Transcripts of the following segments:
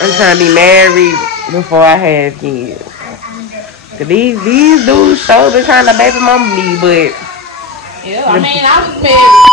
I'm trying to be married before I have kids. Cause these dudes sure been trying to baby mama me, but yeah, I mean I was married.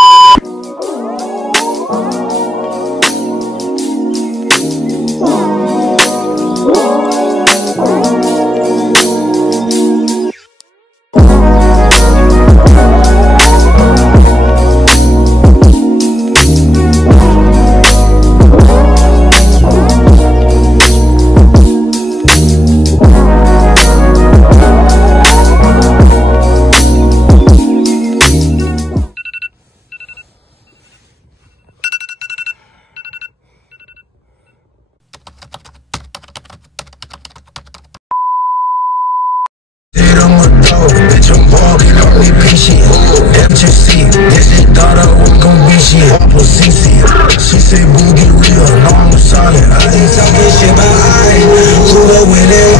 She say, boo, get real, no, I'm solid. I ain't talking shit, but I pull up with it.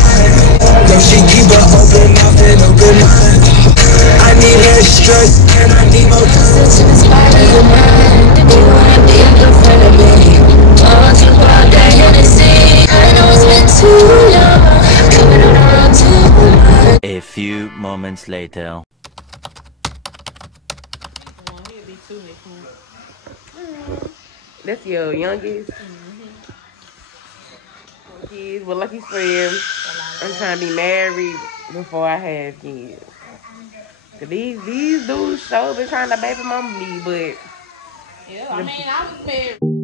Yo, she keep her open mouth and open mind. I need less stress and I need more time. Inspire your mind, if you wanna be in front of me. Don't you about that Hennessy. I know it's been too long, coming around too much. A few moments later. that's your youngest. Kids with lucky friends. I'm trying to be married before I have kids. Cause these dudes sure been trying to baby mama me, but yeah, I mean I was married.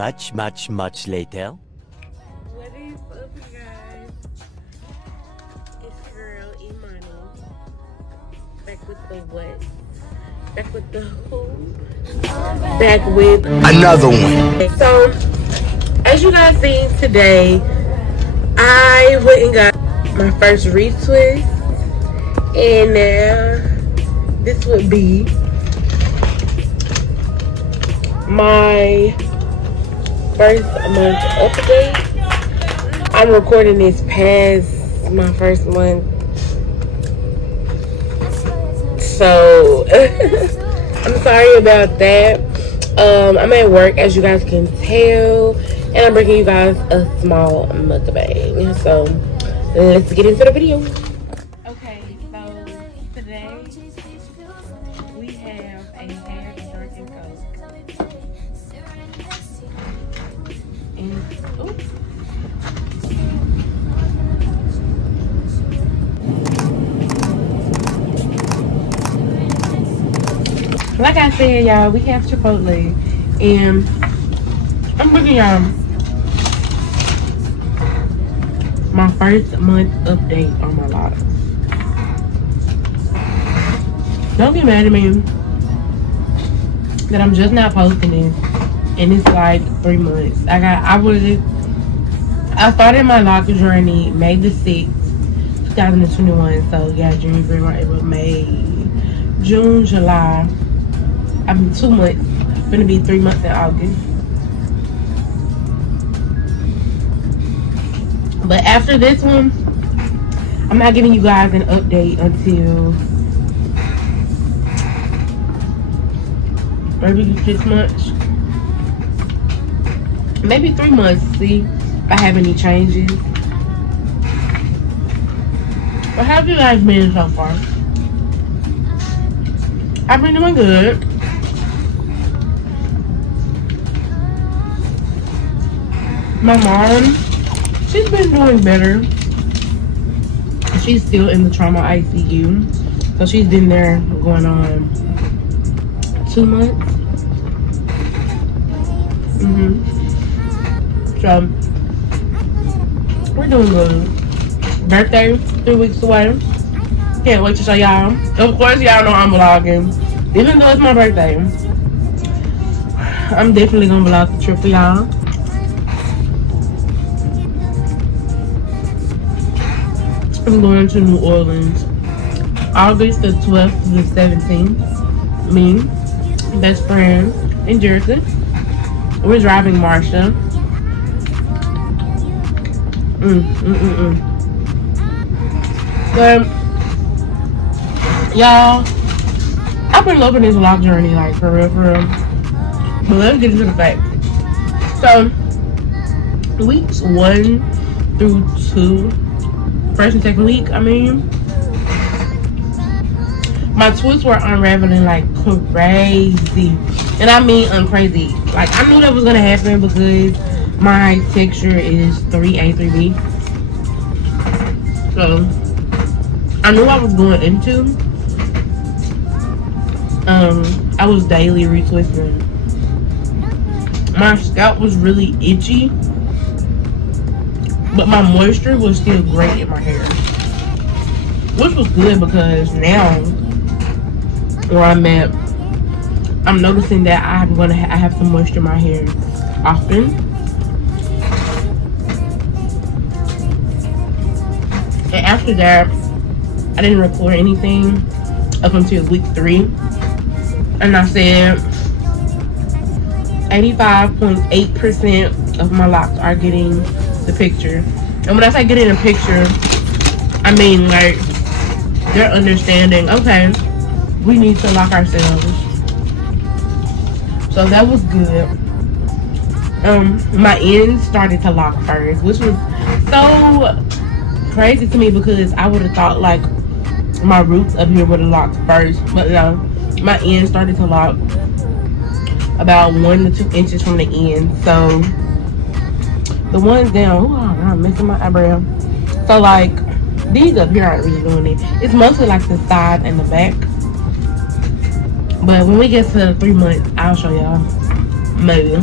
Much later. What is up, guys? It's your girl Imani. Back with the what? Back with the who? Back with another one. So, as you guys see today, I went and got my first retwist, and this would be my first month update. I'm recording this past my first month, so I'm sorry about that. I'm at work, as you guys can tell, and I'm bringing you guys a small mukbang. So let's get into the video. Okay, so today we have a hair shirt and coat. And oops. Like I said, y'all, we have Chipotle, and I'm bringing y'all my first month update on my locks. Don't get mad at me that I'm just not posting this, and it's like 3 months. I started my lock journey May the 6th, 2021. So yeah, June, February, April, May, June, July. I mean 2 months. It's gonna be 3 months in August. But after this one, I'm not giving you guys an update until maybe 6 months, maybe 3 months. See if I have any changes. But how have you guys been so far? I've been doing good. My mom, she's been doing better. She's still in the trauma ICU. So she's been there going on 2 months. So we're doing good. Birthday 3 weeks away. Can't wait to show y'all. Of course, y'all know I'm vlogging. Even though it's my birthday, I'm definitely gonna vlog the trip for y'all. I'm going to New Orleans August the 12th to the 17th. Me, best friend, and Jersey. We're driving Marsha. But y'all, I've been loving this vlog journey, like for real. But let's get into the facts. So weeks 1 through 2. First and second week, I mean, my twists were unraveling like crazy, and I mean uncrazy. Like, I knew that was gonna happen because my texture is 3A, 3B, so I knew I was going into. I was daily retwisting. My scalp was really itchy, but my moisture was still great in my hair, which was good because now where I'm at, I'm noticing that I have some moisture in my hair often. And after that, I didn't record anything up until week 3, and I said 85.8% of my locks are getting the picture. And when I say getting a picture, I mean like they're understanding, okay, we need to lock ourselves. So that was good. My ends started to lock first, which was so crazy to me because I would have thought like my roots up here would have locked first, but no, my ends started to lock about 1 to 2 inches from the end. So the ones down, oh, I'm missing my eyebrow. So like these up here aren't really doing it. It's mostly like the side and the back. But when we get to 3 months, I'll show y'all. Maybe.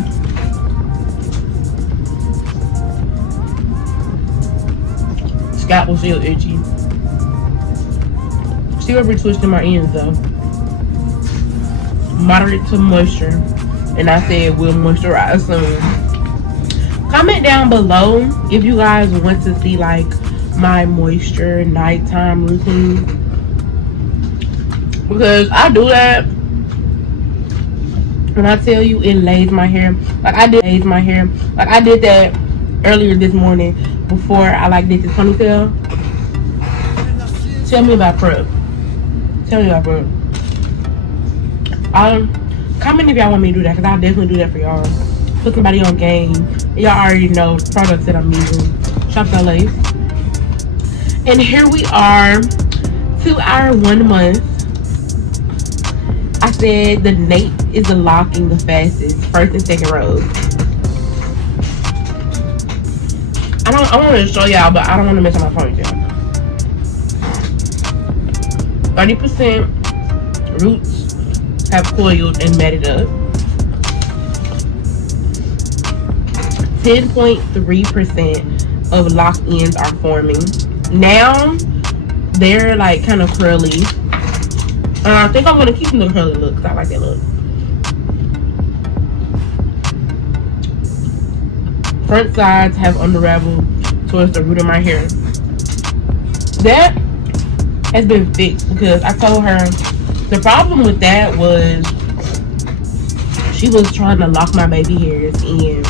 scalp was still itchy. Still retwisting my ends though. Moderate to moisture. And I said we'll moisturize soon. Comment down below if you guys want to see like my moisture nighttime routine, because I do that. When I tell you it lays my hair, like I did that earlier this morning before I like did this ponytail. Tell me about prep. Comment if y'all want me to do that, because I'll definitely do that for y'all. Put somebody on game. Y'all already know the products that I'm using. Shaka Lash. And here we are to our 1 month. I said the nape is the locking the fastest, first and second rows. I want to show y'all, but I don't want to mess up my ponytail. 30% roots have coiled and matted up. 10.3% of lock ends are forming. Now they're like kind of curly. I think I'm gonna keep them the curly look because I like that look. Front sides have unraveled towards the root of my hair. That has been fixed because I told her the problem with that was she was trying to lock my baby hairs in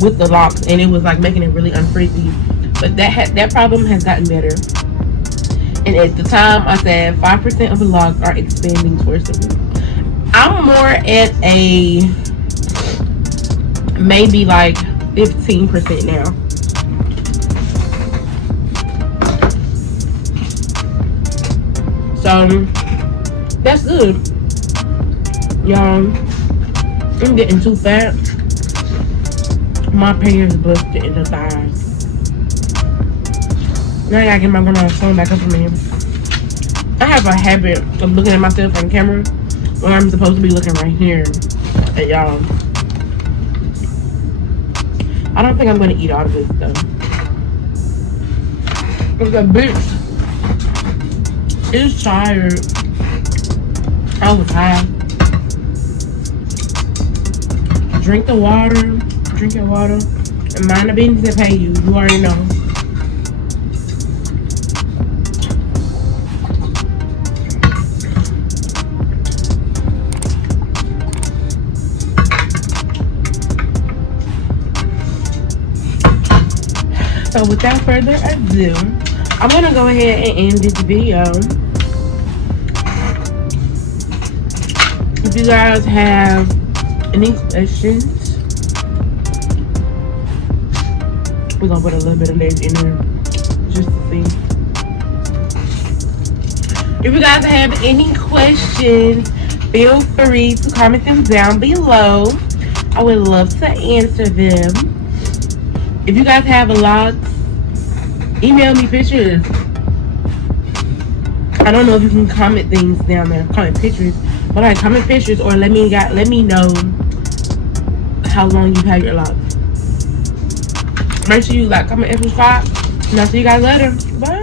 with the locks, and it was like making it really unfrizzy. But that problem has gotten better. And at the time I said 5% of the locks are expanding towards the root. I'm more at a maybe like 15% now. So that's good. Y'all, I'm getting too fat. My pants busted in the thighs. Now I gotta get my grandma's phone back up for me. I have a habit of looking at myself on camera when I'm supposed to be looking right here at y'all. I don't think I'm gonna eat all of this stuff. Because the bitch is tired. I was high. Drink the water. Drink your water. And mind the business that pay you. You already know. So without further ado, I'm gonna go ahead and end this video. If you guys have any questions, we're gonna put a little bit of lace in there just to see. If you guys have any questions, feel free to comment them down below. I would love to answer them. If you guys have lots, email me pictures. I don't know if you can comment things down there, comment pictures, but like comment pictures or let me know how long you've had your locks. Make sure you like, comment, and subscribe. And I'll see you guys later. Bye.